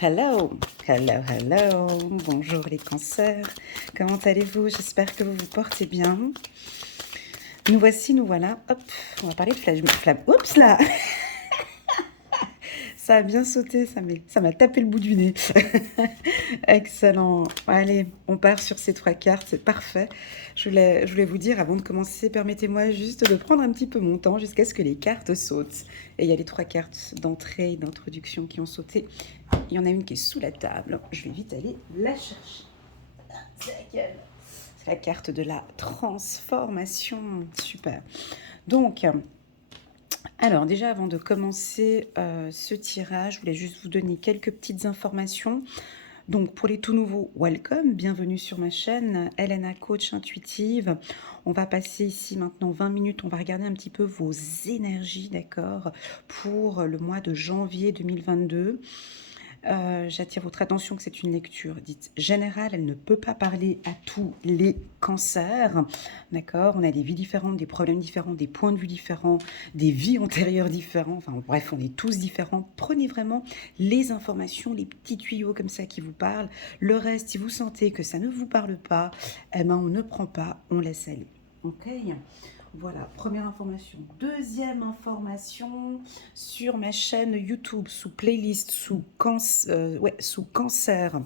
Hello, hello, hello. Bonjour les cancers. Comment allez-vous? J'espère que vous vous portez bien. Nous voici, nous voilà. Hop, on va parler de flamme. Oups là, ça a bien sauté, ça m'a tapé le bout du nez. Excellent. Allez, on part sur ces trois cartes, c'est parfait. Je voulais vous dire, avant de commencer, permettez-moi juste de prendre un petit peu mon temps jusqu'à ce que les cartes sautent. Et il y a les trois cartes d'entrée et d'introduction qui ont sauté. Il y en a une qui est sous la table. Je vais vite aller la chercher. C'est laquelle? C'est la carte de la transformation. Super. Donc, alors déjà avant de commencer ce tirage, je voulais juste vous donner quelques petites informations. Donc pour les tout nouveaux, welcome, bienvenue sur ma chaîne, Elena Coach Intuitive. On va passer ici maintenant 20 minutes, on va regarder un petit peu vos énergies, d'accord, pour le mois de janvier 2022. J'attire votre attention que c'est une lecture dite générale, elle ne peut pas parler à tous les cancers, d'accord? On a des vies différentes, des problèmes différents, des points de vue différents, des vies antérieures différentes, enfin bref, on est tous différents. Prenez vraiment les informations, les petits tuyaux comme ça qui vous parlent. Le reste, si vous sentez que ça ne vous parle pas, eh ben on ne prend pas, on laisse aller, ok? Voilà, première information. Deuxième information, sur ma chaîne YouTube, sous playlist, sous cancer,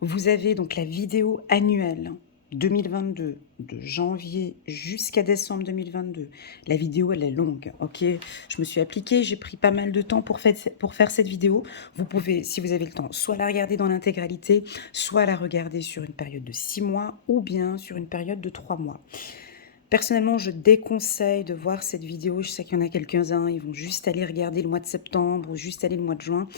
vous avez donc la vidéo annuelle 2022, de janvier jusqu'à décembre 2022. La vidéo, elle est longue, ok? Je me suis appliquée, j'ai pris pas mal de temps pour faire cette vidéo. Vous pouvez, si vous avez le temps, soit la regarder dans l'intégralité, soit la regarder sur une période de 6 mois, ou bien sur une période de 3 mois. Personnellement, je déconseille de voir cette vidéo. Je sais qu'il y en a quelques-uns, ils vont juste aller regarder le mois de septembre ou juste aller le mois de juin.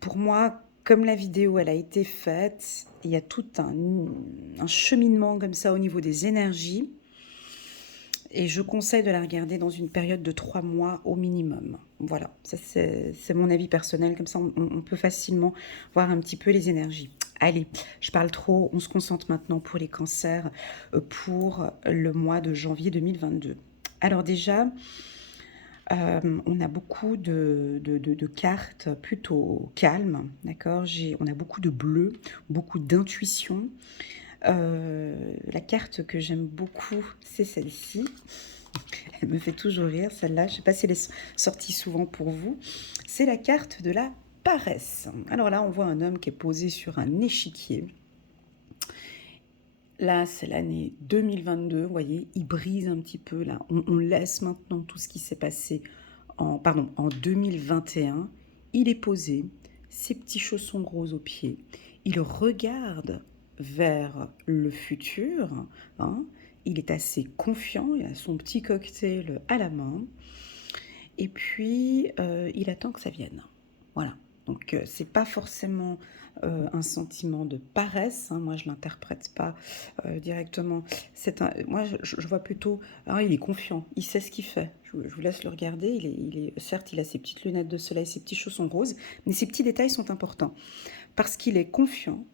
Pour moi, comme la vidéo elle a été faite, il y a tout un cheminement comme ça au niveau des énergies. Et je conseille de la regarder dans une période de 3 mois au minimum. Voilà, ça c'est mon avis personnel. Comme ça, on peut facilement voir un petit peu les énergies. Allez, je parle trop, on se concentre maintenant pour les cancers pour le mois de janvier 2022. Alors déjà, on a beaucoup de cartes plutôt calmes, d'accord? On a beaucoup de bleu, beaucoup d'intuition. La carte que j'aime beaucoup, c'est celle-ci. Elle me fait toujours rire, celle-là. Je ne sais pas si elle est sortie souvent pour vous. C'est la carte de la paresse. Alors là, on voit un homme qui est posé sur un échiquier. Là, c'est l'année 2022, vous voyez, il brise un petit peu, là. On laisse maintenant tout ce qui s'est passé en 2021. Il est posé, ses petits chaussons roses aux pieds. Il regarde vers le futur, hein. Il est assez confiant, il a son petit cocktail à la main. Et puis, il attend que ça vienne. Voilà. Donc, c'est pas forcément un sentiment de paresse, hein. Moi, je l'interprète pas directement. Moi, je vois plutôt, ah, il est confiant, il sait ce qu'il fait. Je vous laisse le regarder. Certes, il a ses petites lunettes de soleil, ses petits chaussons roses, mais ces petits détails sont importants parce qu'il est confiant.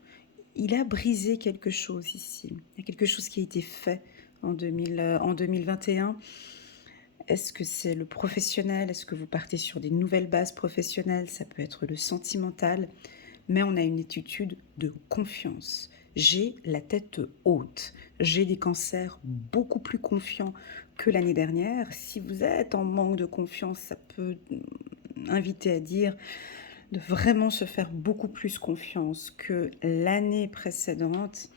Il a brisé quelque chose ici. Il y a quelque chose qui a été fait en 2021. Est-ce que c'est le professionnel? Est-ce que vous partez sur des nouvelles bases professionnelles? Ça peut être le sentimental, mais on a une attitude de confiance. J'ai la tête haute. J'ai des cancers beaucoup plus confiants que l'année dernière. Si vous êtes en manque de confiance, ça peut inviter à dire de vraiment se faire beaucoup plus confiance que l'année précédente.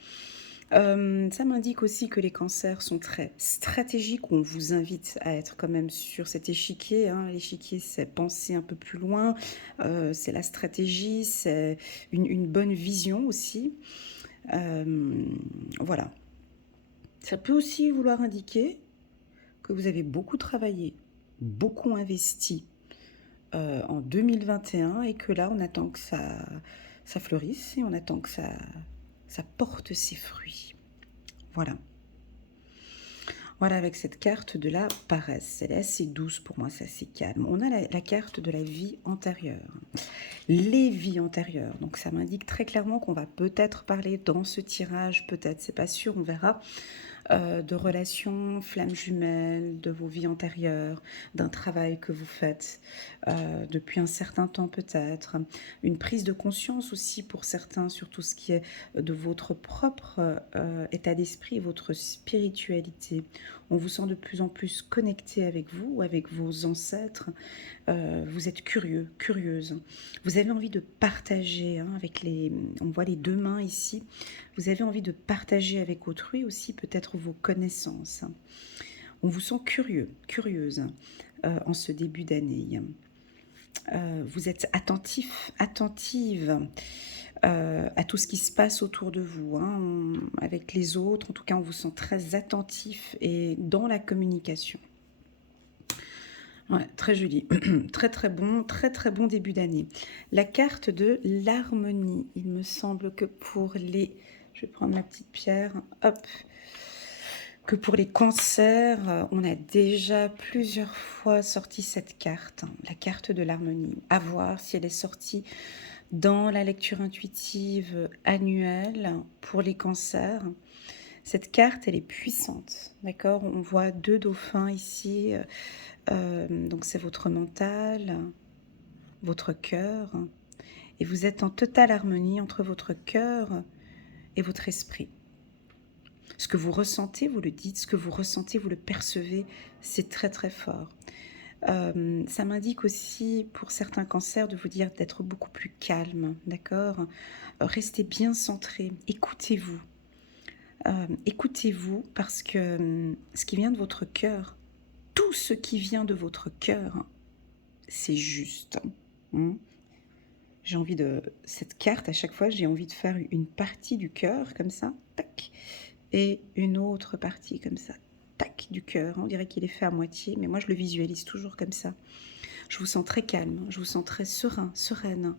Ça m'indique aussi que les cancers sont très stratégiques. On vous invite à être quand même sur cet échiquier, hein. L'échiquier, c'est penser un peu plus loin, c'est la stratégie, c'est une bonne vision aussi. Voilà. Ça peut aussi vouloir indiquer que vous avez beaucoup travaillé, beaucoup investi en 2021 et que là, on attend que ça fleurisse et on attend que ça porte ses fruits. Voilà. Voilà, avec cette carte de la paresse. Elle est assez douce pour moi, c'est assez calme. On a la carte de la vie antérieure. Les vies antérieures. Donc ça m'indique très clairement qu'on va peut-être parler dans ce tirage, peut-être, c'est pas sûr, on verra, de relations flammes jumelles, de vos vies antérieures, d'un travail que vous faites depuis un certain temps peut-être, une prise de conscience aussi pour certains sur tout ce qui est de votre propre état d'esprit, votre spiritualité. On vous sent de plus en plus connecté avec vous, avec vos ancêtres. Vous êtes curieux, curieuse. Vous avez envie de partager avec les... On voit les deux mains ici. Vous avez envie de partager avec autrui aussi peut-être vos connaissances. On vous sent curieux, curieuse en ce début d'année. Vous êtes attentif, attentive à tout ce qui se passe autour de vous, avec les autres. En tout cas, on vous sent très attentif et dans la communication. Ouais, très joli, très très bon début d'année. La carte de l'harmonie, il me semble que pour les... Je vais prendre ma petite pierre, hop. Que pour les cancers, on a déjà plusieurs fois sorti cette carte, la carte de l'harmonie. À voir si elle est sortie dans la lecture intuitive annuelle pour les cancers. Cette carte, elle est puissante, d'accord? On voit deux dauphins ici, donc c'est votre mental, votre cœur, et vous êtes en totale harmonie entre votre cœur et votre esprit. Ce que vous ressentez, vous le dites, ce que vous ressentez, vous le percevez, c'est très très fort. Ça m'indique aussi pour certains cancers de vous dire d'être beaucoup plus calme, d'accord? Restez bien centré, écoutez-vous. Écoutez-vous parce que ce qui vient de votre cœur, tout ce qui vient de votre cœur, c'est juste. J'ai envie de... Cette carte, à chaque fois, j'ai envie de faire une partie du cœur, comme ça, tac, et une autre partie, comme ça, tac, du cœur. On dirait qu'il est fait à moitié, mais moi, je le visualise toujours comme ça. Je vous sens très calme, je vous sens très serein, sereine.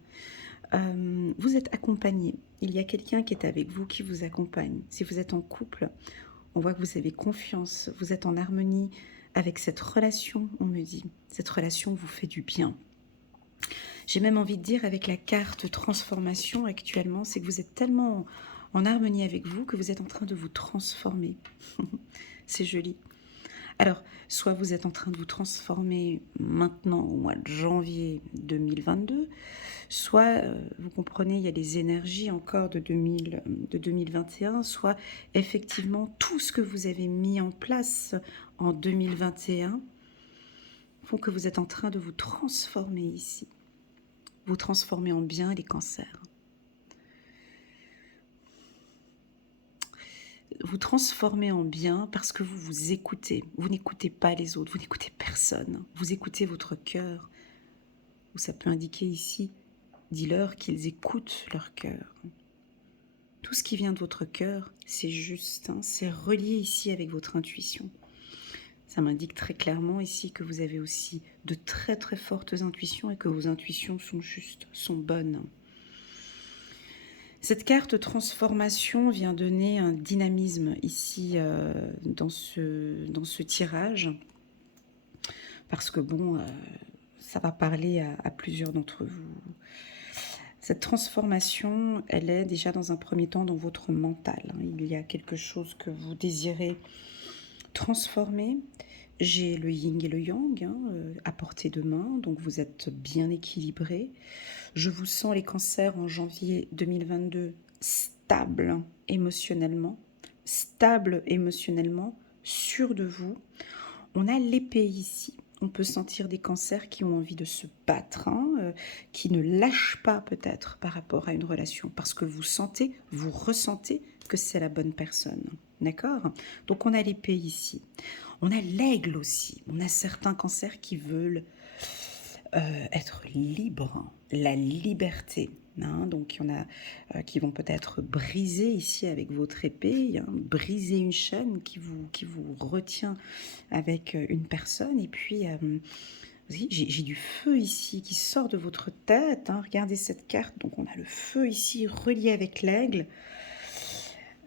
Vous êtes accompagné. Il y a quelqu'un qui est avec vous, qui vous accompagne. Si vous êtes en couple, on voit que vous avez confiance, vous êtes en harmonie avec cette relation, on me dit. Cette relation vous fait du bien. J'ai même envie de dire avec la carte transformation actuellement, c'est que vous êtes tellement en harmonie avec vous que vous êtes en train de vous transformer. C'est joli. Alors, soit vous êtes en train de vous transformer maintenant au mois de janvier 2022, soit, vous comprenez, il y a les énergies encore de 2021, soit effectivement tout ce que vous avez mis en place en 2021 font que vous êtes en train de vous transformer ici. Vous transformer en bien les cancers. Vous transformez en bien parce que vous vous écoutez. Vous n'écoutez pas les autres, vous n'écoutez personne. Vous écoutez votre cœur. Ou ça peut indiquer ici, dis-leur qu'ils écoutent leur cœur. Tout ce qui vient de votre cœur, c'est juste, c'est relié ici avec votre intuition. Ça m'indique très clairement ici que vous avez aussi de très très fortes intuitions et que vos intuitions sont justes, sont bonnes. Cette carte transformation vient donner un dynamisme ici dans ce tirage. Parce que bon, ça va parler à plusieurs d'entre vous. Cette transformation, elle est déjà dans un premier temps dans votre mental. Il y a quelque chose que vous désirez transformer. J'ai le yin et le yang à portée de main, donc vous êtes bien équilibré. Je vous sens les cancers en janvier 2022 stable émotionnellement, sûr de vous. On a l'épée ici. On peut sentir des cancers qui ont envie de se battre, qui ne lâchent pas peut-être par rapport à une relation, parce que vous sentez, vous ressentez que c'est la bonne personne. D'accord? Donc on a l'épée ici. On a l'aigle aussi. On a certains cancers qui veulent être libres, la liberté. Donc il y en a qui vont peut-être briser ici avec votre épée, briser une chaîne qui vous retient avec une personne. Et puis j'ai du feu ici qui sort de votre tête. Regardez cette carte. Donc on a le feu ici relié avec l'aigle.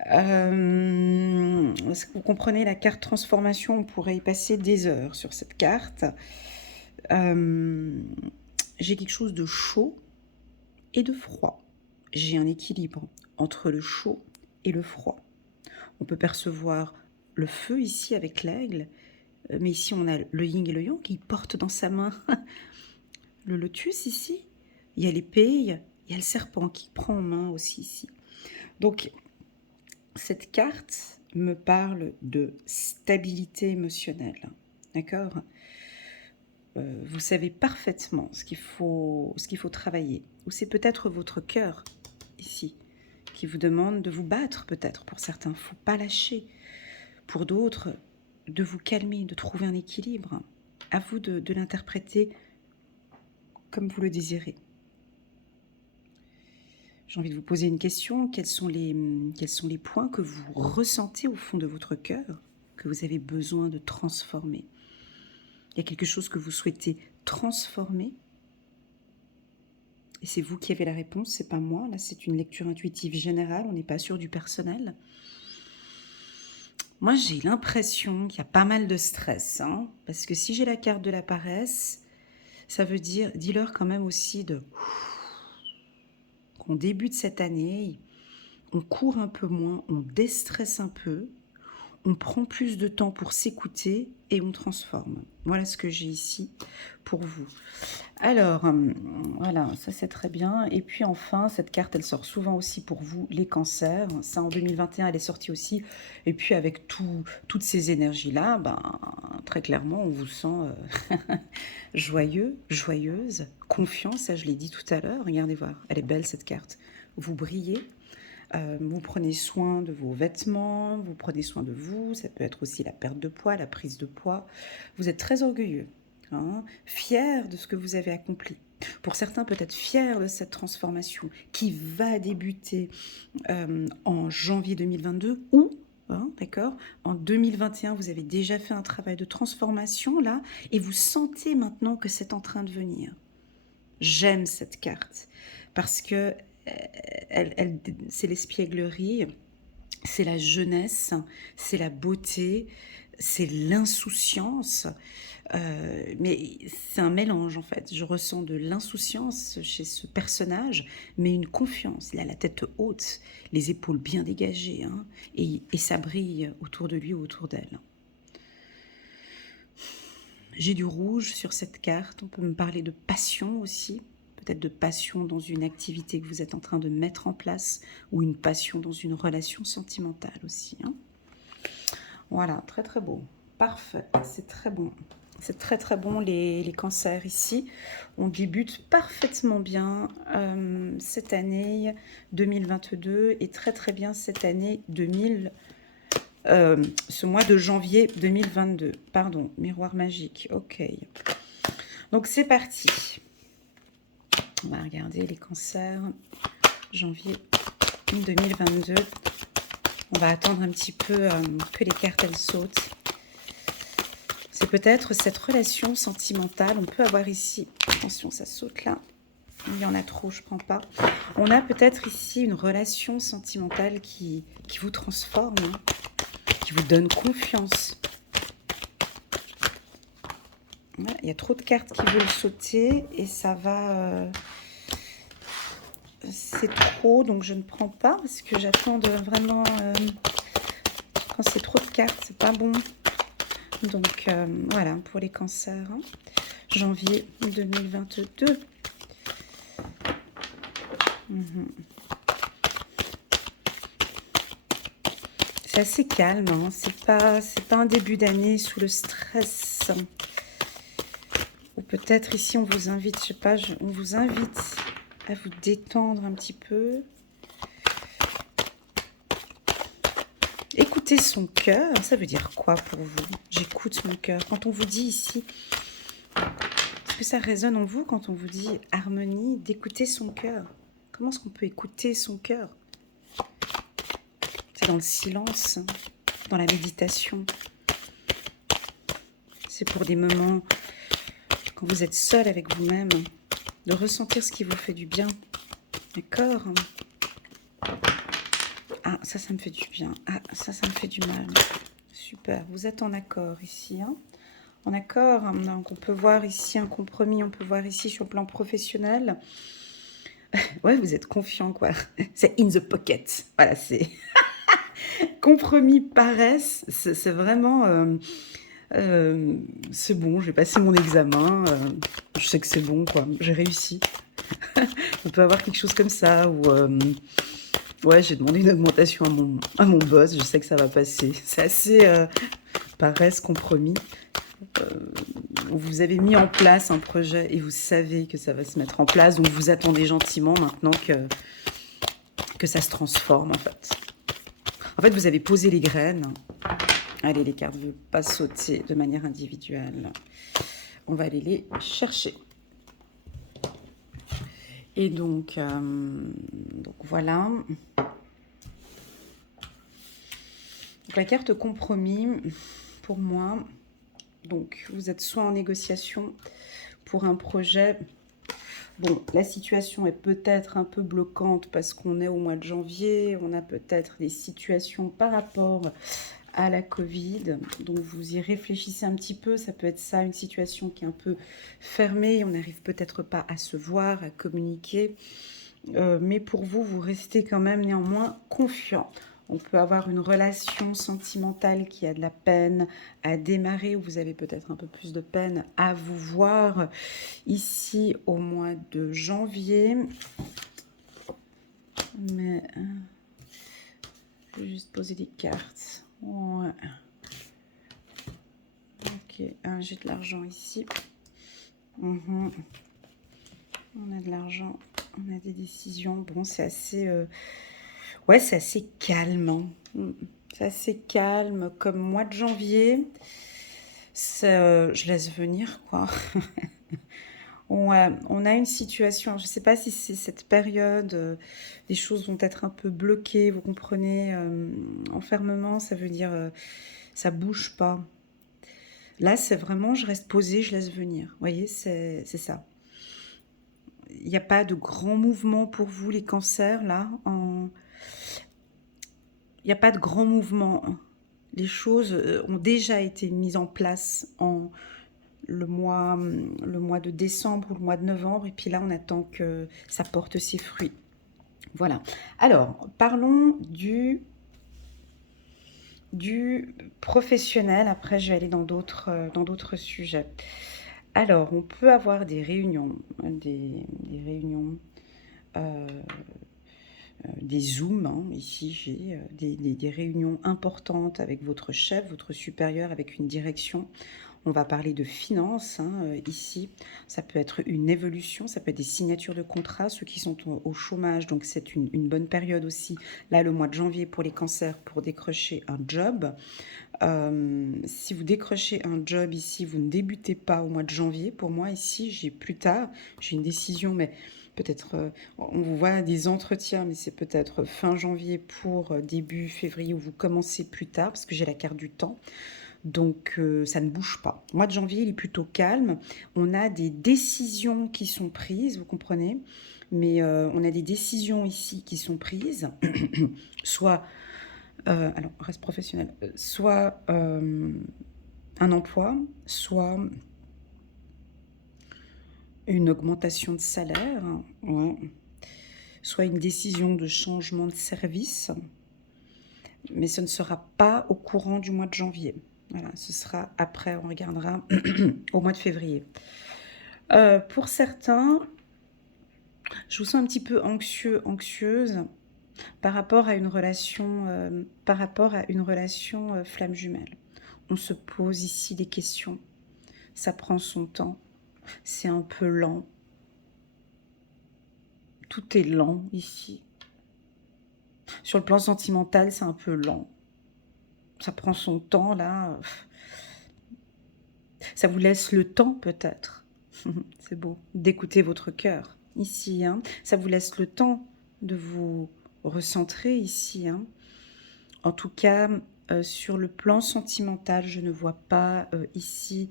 Est-ce que vous comprenez la carte transformation? On pourrait y passer des heures sur cette carte. J'ai quelque chose de chaud et de froid. J'ai un équilibre entre le chaud et le froid. On peut percevoir le feu ici avec l'aigle, mais ici on a le yin et le yang qui porte dans sa main le lotus ici. Il y a l'épée, il y a le serpent qui prend en main aussi ici. Donc cette carte me parle de stabilité émotionnelle, d'accord? Vous savez parfaitement ce qu'il faut travailler. Ou c'est peut-être votre cœur ici qui vous demande de vous battre peut-être. Pour certains, il ne faut pas lâcher. Pour d'autres, de vous calmer, de trouver un équilibre. À vous de l'interpréter comme vous le désirez. J'ai envie de vous poser une question. Quels sont les points que vous ressentez au fond de votre cœur, que vous avez besoin de transformer? Il y a quelque chose que vous souhaitez transformer? Et c'est vous qui avez la réponse, c'est pas moi. Là, c'est une lecture intuitive générale, on n'est pas sûr du personnel. Moi, j'ai l'impression qu'il y a pas mal de stress, hein, parce que si j'ai la carte de la paresse, ça veut dire, dis-leur quand même aussi qu'on débute cette année, on court un peu moins, on déstresse un peu, on prend plus de temps pour s'écouter et on transforme. Voilà ce que j'ai ici pour vous. Alors, voilà, ça c'est très bien. Et puis enfin, cette carte, elle sort souvent aussi pour vous, les cancers. Ça, en 2021, elle est sortie aussi. Et puis avec toutes ces énergies-là, ben, très clairement, on vous sent joyeux, joyeuse, confiant. Ça, je l'ai dit tout à l'heure. Regardez voir, elle est belle cette carte. Vous brillez. Vous prenez soin de vos vêtements, vous prenez soin de vous, ça peut être aussi la perte de poids, la prise de poids. Vous êtes très orgueilleux, hein, fier de ce que vous avez accompli. Pour certains, peut-être fier de cette transformation qui va débuter en janvier 2022 ou, hein, d'accord, en 2021, vous avez déjà fait un travail de transformation là et vous sentez maintenant que c'est en train de venir. J'aime cette carte parce que c'est l'espièglerie, c'est la jeunesse, c'est la beauté, c'est l'insouciance. Mais c'est un mélange en fait. Je ressens de l'insouciance chez ce personnage, mais une confiance. Il a la tête haute, les épaules bien dégagées, hein, et ça brille autour de lui ou autour d'elle. J'ai du rouge sur cette carte. On peut me parler de passion aussi. Peut-être de passion dans une activité que vous êtes en train de mettre en place ou une passion dans une relation sentimentale aussi, hein. Voilà, très très beau. Parfait, c'est très bon. C'est très très bon les cancers ici. On débute parfaitement bien cette année 2022 et très très bien cette année ce mois de janvier 2022. Pardon, miroir magique, ok. Donc c'est parti. On va regarder les cancers, janvier 2022. On va attendre un petit peu que les cartes elles sautent. C'est peut-être cette relation sentimentale. On peut avoir ici, attention ça saute là, il y en a trop, je ne prends pas. On a peut-être ici une relation sentimentale qui vous transforme, hein, qui vous donne confiance. Voilà, il y a trop de cartes qui veulent sauter et ça va... c'est trop, donc je ne prends pas parce que j'attends vraiment... quand c'est trop de cartes, c'est pas bon. Donc voilà, pour les cancers, hein, janvier 2022. C'est assez calme, hein, c'est pas un début d'année sous le stress. Ou peut-être ici on vous invite, je sais pas, on vous invite à vous détendre un petit peu. Écoutez son cœur, ça veut dire quoi pour vous? J'écoute mon cœur. Quand on vous dit ici, est-ce que ça résonne en vous quand on vous dit harmonie, d'écouter son cœur? Comment est-ce qu'on peut écouter son cœur? C'est dans le silence, dans la méditation. C'est pour des moments, quand vous êtes seul avec vous-même, de ressentir ce qui vous fait du bien. D'accord? Ah, ça me fait du bien. Ah, ça me fait du mal. Super, vous êtes en accord ici, hein? En accord, hein, donc on peut voir ici un compromis, on peut voir ici sur le plan professionnel. Ouais, vous êtes confiant, quoi. C'est in the pocket. Voilà, c'est... Compromis, paresse, c'est vraiment... c'est bon, j'ai passé mon examen, je sais que c'est bon, quoi, j'ai réussi. On peut avoir quelque chose comme ça, ou ouais, j'ai demandé une augmentation à mon boss, je sais que ça va passer. C'est assez paresse, compromis. Euh, vous avez mis en place un projet et vous savez que ça va se mettre en place, donc vous attendez gentiment maintenant que ça se transforme, en fait. En fait, vous avez posé les graines. Allez, les cartes ne veulent pas sauter de manière individuelle. On va aller les chercher. Et donc voilà. Donc, la carte compromis, pour moi, donc vous êtes soit en négociation pour un projet. Bon, la situation est peut-être un peu bloquante parce qu'on est au mois de janvier, on a peut-être des situations par rapport à la Covid, donc vous y réfléchissez un petit peu, ça peut être ça, une situation qui est un peu fermée, on n'arrive peut-être pas à se voir, à communiquer, mais pour vous, vous restez quand même néanmoins confiant. On peut avoir une relation sentimentale qui a de la peine à démarrer, ou vous avez peut-être un peu plus de peine à vous voir ici au mois de janvier. Mais je vais juste poser des cartes. Ouais. Ok, j'ai de l'argent ici. On a de l'argent, on a des décisions. Bon, c'est assez... ouais, c'est assez calme. Hein. C'est assez calme. Comme mois de janvier, je laisse venir, quoi. On a une situation, je ne sais pas si c'est cette période, les choses vont être un peu bloquées, vous comprenez. Enfermement, ça veut dire ça bouge pas. Là, c'est vraiment, je reste posée, je laisse venir. Vous voyez, c'est ça. Il n'y a pas de grand mouvement pour vous, les cancers, là. Il n'y a pas de grand mouvement. Les choses ont déjà été mises en place le mois de décembre ou le mois de novembre. Et puis là, on attend que ça porte ses fruits. Voilà. Alors, parlons du professionnel. Après, je vais aller dans d'autres sujets. Alors, on peut avoir des réunions, des Zooms. Hein. Ici, j'ai des réunions importantes avec votre chef, votre supérieur, avec une direction. On va parler de finances ici. Ça peut être une évolution, ça peut être des signatures de contrats, ceux qui sont au chômage. Donc, c'est une bonne période aussi. Là, le mois de janvier pour les cancers, pour décrocher un job. Si vous décrochez un job ici, vous ne débutez pas au mois de janvier. Pour moi, ici, j'ai plus tard, j'ai une décision, mais peut-être, on vous voit des entretiens, mais c'est peut-être fin janvier pour début février où vous commencez plus tard, parce que j'ai la carte du temps. Donc, ça ne bouge pas. Le mois de janvier, il est plutôt calme. On a des décisions qui sont prises, vous comprenez? Mais on a des décisions ici qui sont prises, soit alors, reste professionnel, soit un emploi, soit une augmentation de salaire, ouais, soit une décision de changement de service, mais ce ne sera pas au courant du mois de janvier. Voilà, ce sera après, on regardera au mois de février. Pour certains, je vous sens un petit peu anxieux, anxieuse par rapport à une relation, flamme jumelle. On se pose ici des questions. Ça prend son temps. C'est un peu lent. Tout est lent ici. Sur le plan sentimental, c'est un peu lent. Ça prend son temps, là. Ça vous laisse le temps, peut-être. C'est beau. D'écouter votre cœur, ici. Hein. Ça vous laisse le temps de vous recentrer, ici. Hein. En tout cas, sur le plan sentimental, je ne vois pas ici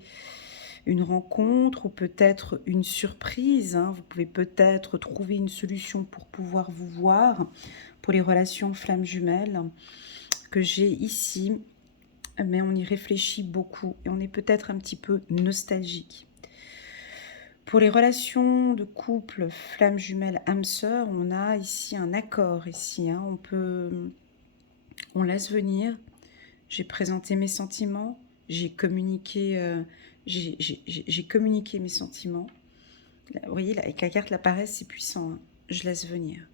une rencontre ou peut-être une surprise. Hein. Vous pouvez peut-être trouver une solution pour pouvoir vous voir pour les relations flammes jumelles que j'ai ici. Mais on y réfléchit beaucoup et on est peut-être un petit peu nostalgique. Pour les relations de couple flammes jumelles âme sœur, on a ici un accord. Ici, hein. On laisse venir. J'ai présenté mes sentiments. J'ai communiqué, j'ai communiqué mes sentiments. Là, vous voyez, là, avec la carte, la paresse, c'est puissant. Hein. Je laisse venir.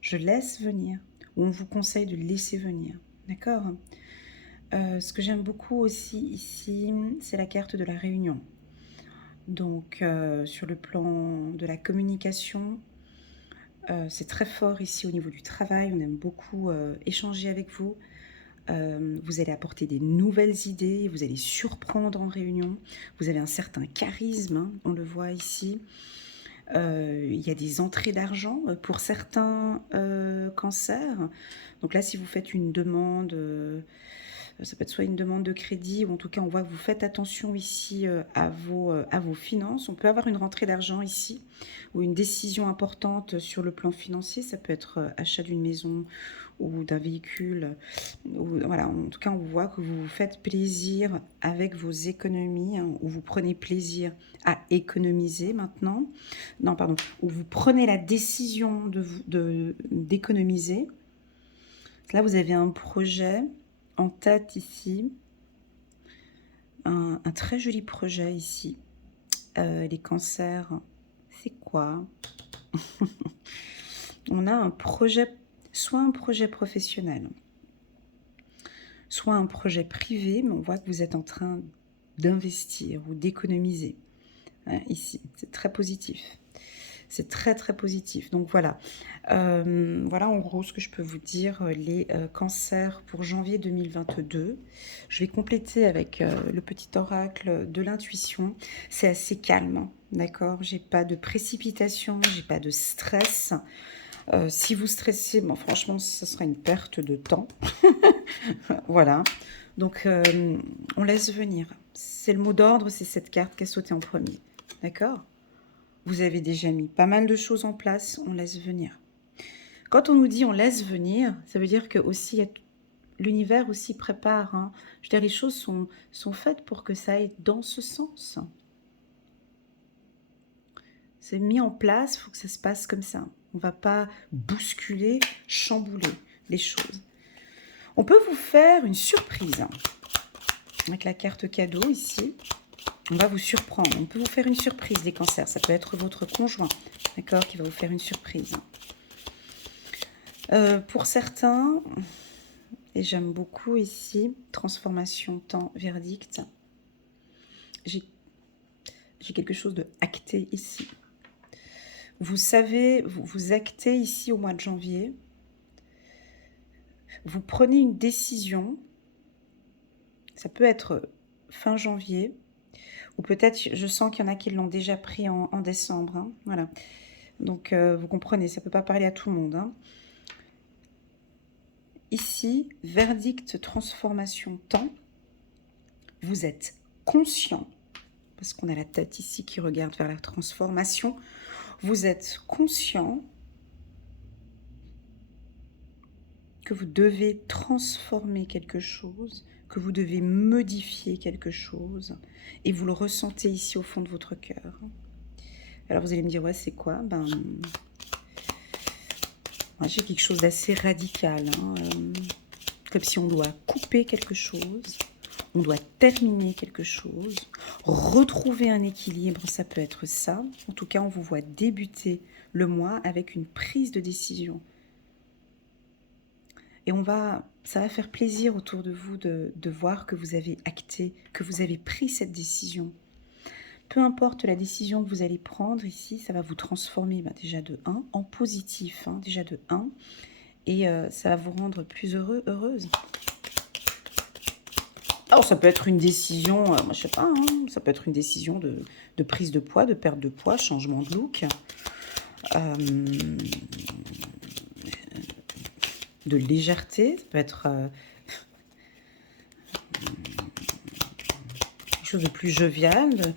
Je laisse venir. Ou on vous conseille de laisser venir. D'accord? Ce que j'aime beaucoup aussi ici, c'est la carte de la réunion. Donc, sur le plan de la communication, c'est très fort ici au niveau du travail. On aime beaucoup échanger avec vous. Vous allez apporter des nouvelles idées, vous allez surprendre en réunion. Vous avez un certain charisme, hein, on le voit ici. Il y a des entrées d'argent pour certains cancers. Donc là, si vous faites une demande, ça peut être soit une demande de crédit, ou en tout cas, on voit que vous faites attention ici à vos finances. On peut avoir une rentrée d'argent ici, ou une décision importante sur le plan financier. Ça peut être achat d'une maison ou d'un véhicule. Ou, voilà, en tout cas, on voit que vous vous faites plaisir avec vos économies, hein, ou vous prenez plaisir à économiser maintenant. Non, pardon, ou vous prenez la décision d'économiser. Là, vous avez un projet en tête ici, un très joli projet ici. Les cancers, c'est quoi? On a un projet, soit un projet professionnel, soit un projet privé, mais on voit que vous êtes en train d'investir ou d'économiser. Hein, ici, c'est très positif. C'est très très positif. Donc voilà, voilà en gros ce que je peux vous dire, les cancers pour janvier 2022. Je vais compléter avec le petit oracle de l'intuition. C'est assez calme, hein, d'accord? J'ai pas de précipitation, j'ai pas de stress. Si vous stressez, bon, franchement, ce sera une perte de temps. Voilà. Donc, on laisse venir. C'est le mot d'ordre, c'est cette carte qui a sauté en premier. D'accord? Vous avez déjà mis pas mal de choses en place, on laisse venir. Quand on nous dit on laisse venir, ça veut dire que aussi l'univers aussi prépare. Hein. Je veux dire, les choses sont faites pour que ça aille dans ce sens. C'est mis en place, il faut que ça se passe comme ça. On ne va pas bousculer, chambouler les choses. On peut vous faire une surprise. Avec la carte cadeau ici, on va vous surprendre. On peut vous faire une surprise, les cancers. Ça peut être votre conjoint, d'accord, qui va vous faire une surprise. Pour certains, et j'aime beaucoup ici, transformation, temps, verdict. J'ai quelque chose de acté ici. Vous savez, vous actez ici au mois de janvier. Vous prenez une décision. Ça peut être fin janvier. Ou peut-être, je sens qu'il y en a qui l'ont déjà pris en décembre. Hein, voilà. Donc, vous comprenez, ça ne peut pas parler à tout le monde. Hein. Ici, verdict, transformation, temps. Vous êtes conscient, parce qu'on a la tête ici qui regarde vers la transformation. Vous êtes conscient que vous devez transformer quelque chose, que vous devez modifier quelque chose, et vous le ressentez ici au fond de votre cœur. Alors vous allez me dire, ouais, c'est quoi? Ben, moi, j'ai quelque chose d'assez radical, hein, comme si on doit couper quelque chose, on doit terminer quelque chose, retrouver un équilibre, ça peut être ça. En tout cas, on vous voit débuter le mois avec une prise de décision. Et ça va faire plaisir autour de vous de voir que vous avez acté, que vous avez pris cette décision. Peu importe la décision que vous allez prendre ici, ça va vous transformer déjà de 1 en positif, hein, déjà de 1. Et ça va vous rendre plus heureux, heureuse. Alors ça peut être une décision, moi je sais pas, hein, ça peut être une décision de prise de poids, de perte de poids, changement de look. De légèreté, ça peut être quelque chose de plus jovial,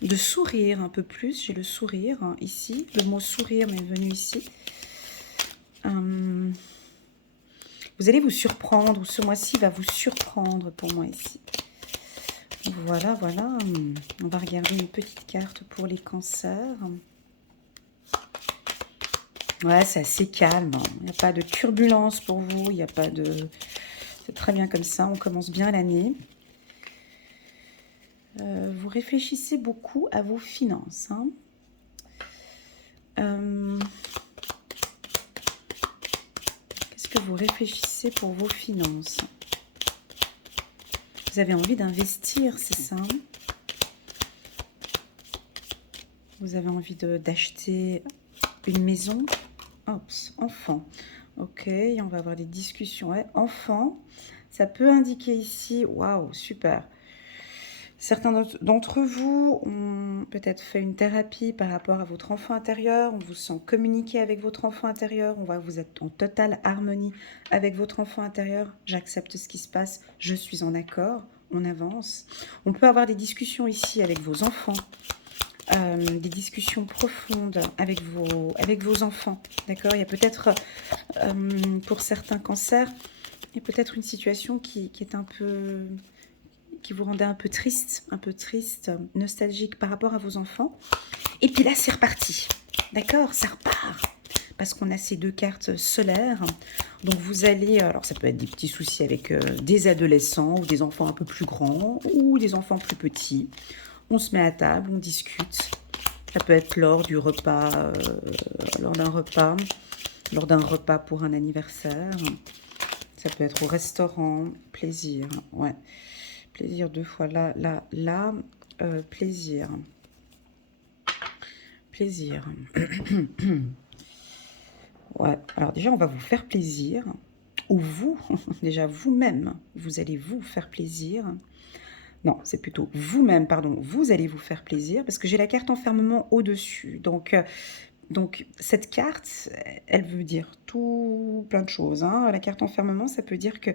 de sourire un peu plus. J'ai le sourire hein, ici, le mot sourire m'est venu ici. Vous allez vous surprendre, ou ce mois-ci va vous surprendre pour moi ici. Voilà, voilà. On va regarder une petite carte pour les cancers. Ouais, c'est assez calme. Il n'y a pas de turbulence pour vous. Il n'y a pas de... C'est très bien comme ça. On commence bien l'année. Vous réfléchissez beaucoup à vos finances. Hein. Qu'est-ce que vous réfléchissez pour vos finances? Vous avez envie d'investir, c'est ça? Vous avez envie d'acheter une maison? Oups, enfant. Ok, on va avoir des discussions. Ouais, enfant, ça peut indiquer ici... Waouh, super. Certains d'entre vous ont peut-être fait une thérapie par rapport à votre enfant intérieur. On vous sent communiquer avec votre enfant intérieur. Vous êtes en totale harmonie avec votre enfant intérieur. J'accepte ce qui se passe. Je suis en accord. On avance. On peut avoir des discussions ici avec vos enfants. Des discussions profondes avec vos enfants. D'accord? Il y a peut-être, pour certains cancers, il y a peut-être une situation qui est un peu... qui vous rendait un peu triste, nostalgique par rapport à vos enfants. Et puis là, c'est reparti. D'accord? Ça repart. Parce qu'on a ces deux cartes solaires. Donc vous allez... Alors ça peut être des petits soucis avec des adolescents ou des enfants un peu plus grands ou des enfants plus petits. On se met à table, on discute. Ça peut être lors du repas, lors d'un repas pour un anniversaire. Ça peut être au restaurant, plaisir, ouais. Plaisir 2 fois, là, plaisir. Plaisir. Ouais, alors déjà, on va vous faire plaisir. Ou vous, déjà vous-même, vous allez vous faire plaisir. Non, c'est plutôt vous-même, pardon, vous allez vous faire plaisir, parce que j'ai la carte enfermement au-dessus. Donc, cette carte, elle veut dire tout, plein de choses. Hein. La carte enfermement, ça peut dire que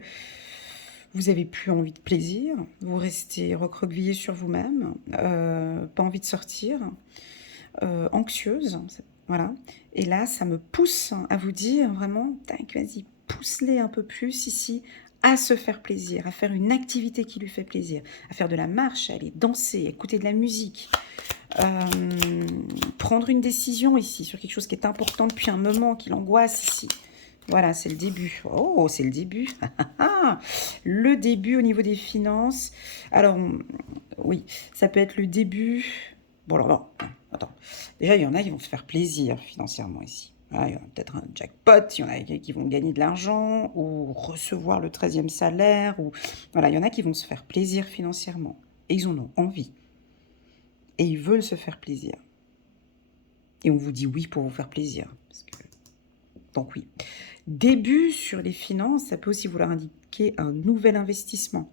vous n'avez plus envie de plaisir, vous restez recroquevillé sur vous-même, pas envie de sortir, anxieuse, voilà. Et là, ça me pousse à vous dire vraiment, tac, vas-y, pousse-les un peu plus ici, à se faire plaisir, à faire une activité qui lui fait plaisir, à faire de la marche, à aller danser, à écouter de la musique, prendre une décision ici sur quelque chose qui est important depuis un moment, qui l'angoisse ici. Voilà, c'est le début. Oh, c'est le début. Le début au niveau des finances. Alors, oui, ça peut être le début. Bon, alors, non, attends. Déjà, il y en a qui vont se faire plaisir financièrement ici. Voilà, il y a peut-être un jackpot, il y en a qui vont gagner de l'argent ou recevoir le 13e salaire. Ou... Voilà, il y en a qui vont se faire plaisir financièrement. Et ils en ont envie. Et ils veulent se faire plaisir. Et on vous dit oui pour vous faire plaisir. Parce que... Donc oui. Début sur les finances, ça peut aussi vouloir indiquer un nouvel investissement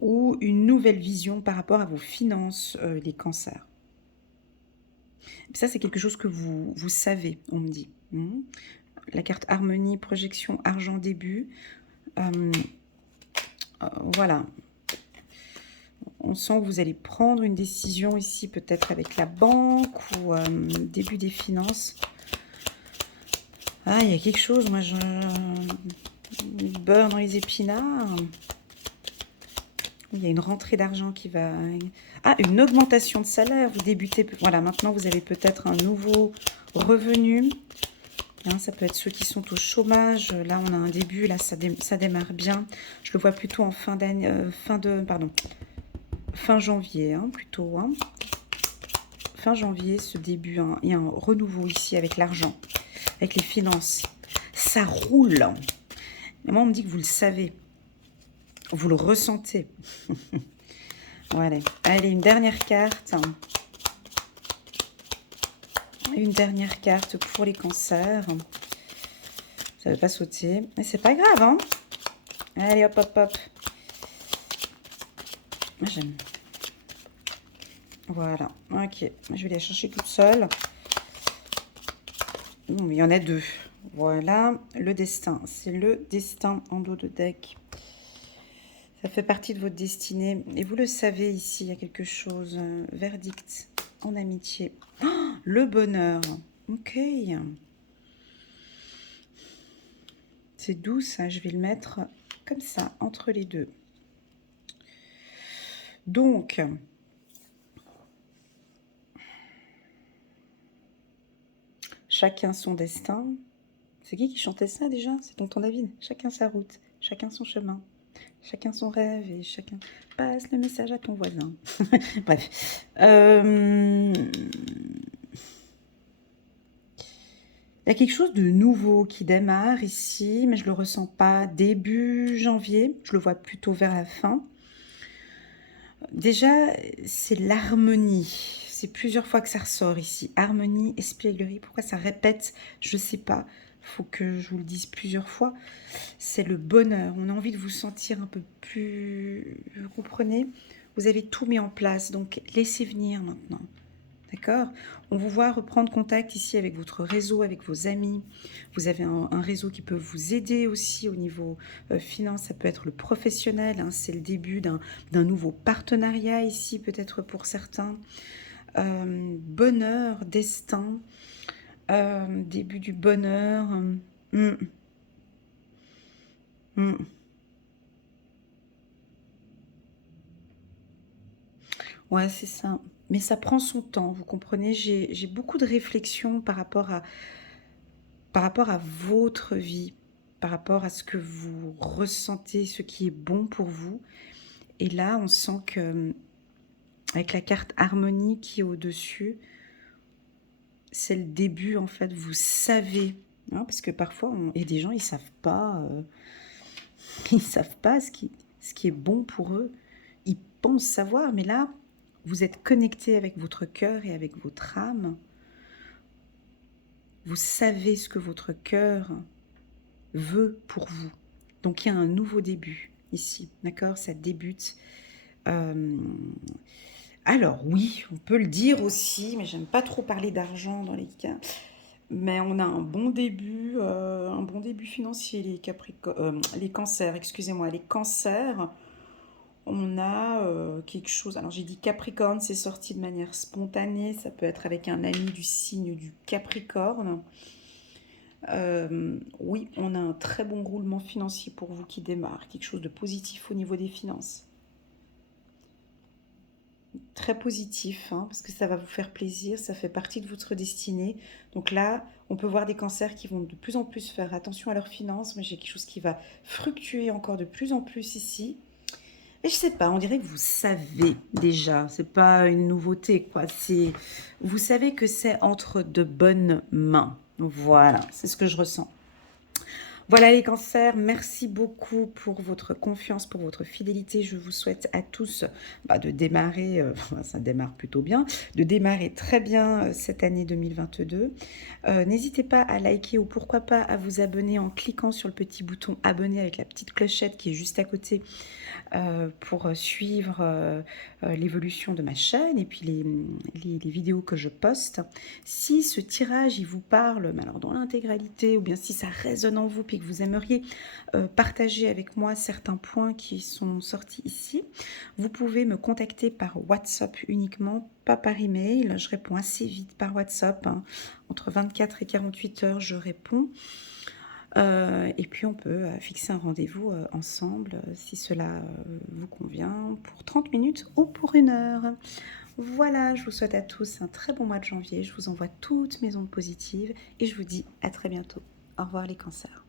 ou une nouvelle vision par rapport à vos finances, les cancers. Et ça, c'est quelque chose que vous savez, on me dit. La carte harmonie, projection, argent, début. Voilà. On sent que vous allez prendre une décision ici, peut-être avec la banque ou début des finances. Ah, il y a quelque chose, moi, beurre dans les épinards. Il y a une rentrée d'argent qui va... Ah, une augmentation de salaire. Vous débutez... Voilà, maintenant, vous avez peut-être un nouveau revenu. Hein, ça peut être ceux qui sont au chômage. Là, on a un début. Là, ça démarre bien. Je le vois plutôt en fin d'année... fin janvier, hein, plutôt. Hein. Fin janvier, ce début. Hein. Il y a un renouveau ici avec l'argent, avec les finances. Ça roule. Mais moi, on me dit que vous le savez. Vous le ressentez. Voilà. Allez, une dernière carte. Une dernière carte pour les cancers. Ça ne veut pas sauter. Mais c'est pas grave, hein. Allez, hop, hop, hop. J'aime. Voilà. Ok. Je vais les chercher toute seule. Il y en a deux. Voilà. Le destin. C'est le destin en dos de deck. Ça fait partie de votre destinée. Et vous le savez, ici, il y a quelque chose. Verdict en amitié. Oh, le bonheur. Ok. C'est doux, ça. Je vais le mettre comme ça, entre les deux. Donc, chacun son destin. C'est qui chantait ça déjà? C'est tonton David. Chacun sa route, chacun son chemin, chacun son rêve et chacun passe le message à ton voisin. Bref. Il y a quelque chose de nouveau qui démarre ici, mais je ne le ressens pas début janvier, je le vois plutôt vers la fin. Déjà, c'est l'harmonie. C'est plusieurs fois que ça ressort ici. Harmonie, espièglerie. Pourquoi ça répète? Je ne sais pas. Il faut que je vous le dise plusieurs fois. C'est le bonheur. On a envie de vous sentir un peu plus... Vous comprenez? Vous avez tout mis en place, donc laissez venir maintenant. D'accord? On vous voit reprendre contact ici avec votre réseau, avec vos amis. Vous avez un réseau qui peut vous aider aussi au niveau finance. Ça peut être le professionnel. Hein, c'est le début d'un nouveau partenariat ici, peut-être pour certains. Bonheur, destin, début du bonheur. Mm. Ouais, c'est ça. Mais ça prend son temps, vous comprenez? J'ai beaucoup de réflexions par rapport à votre vie, par rapport à ce que vous ressentez, ce qui est bon pour vous. Et là, on sent que avec la carte harmonie qui est au-dessus, c'est le début en fait. Vous savez, hein, parce que parfois, et des gens ils savent pas, ils savent pas ce qui est bon pour eux. Ils pensent savoir, mais là, vous êtes connecté avec votre cœur et avec votre âme. Vous savez ce que votre cœur veut pour vous. Donc il y a un nouveau début ici, d'accord? Ça débute. Alors oui, on peut le dire aussi, mais j'aime pas trop parler d'argent dans les cas. Mais on a un bon début financier, les cancers, excusez-moi, les cancers. On a quelque chose. Alors j'ai dit Capricorne, c'est sorti de manière spontanée. Ça peut être avec un ami du signe du Capricorne. Oui, on a un très bon roulement financier pour vous qui démarre, quelque chose de positif au niveau des finances. Très positif, hein, parce que ça va vous faire plaisir, ça fait partie de votre destinée. Donc là, on peut voir des cancers qui vont de plus en plus faire attention à leurs finances, mais j'ai quelque chose qui va fructuer encore de plus en plus ici. Et je sais pas, on dirait que vous savez déjà, c'est pas une nouveauté quoi, vous savez que c'est entre de bonnes mains. Voilà, c'est ce que je ressens. Voilà les cancers, merci beaucoup pour votre confiance, pour votre fidélité. Je vous souhaite à tous de démarrer, ça démarre plutôt bien, de démarrer très bien cette année 2022. N'hésitez pas à liker ou pourquoi pas à vous abonner en cliquant sur le petit bouton abonner avec la petite clochette qui est juste à côté pour suivre l'évolution de ma chaîne et puis les vidéos que je poste. Si ce tirage il vous parle, mais alors dans l'intégralité, ou bien si ça résonne en vous puis que vous aimeriez partager avec moi certains points qui sont sortis ici, vous pouvez me contacter par WhatsApp uniquement, pas par email. Je réponds assez vite par WhatsApp, hein. Entre 24 et 48 heures je réponds. Et puis on peut fixer un rendez-vous ensemble si cela vous convient pour 30 minutes ou pour 1 heure. Voilà, je vous souhaite à tous un très bon mois de janvier. Je vous envoie toutes mes ondes positives et je vous dis à très bientôt. Au revoir les cancers.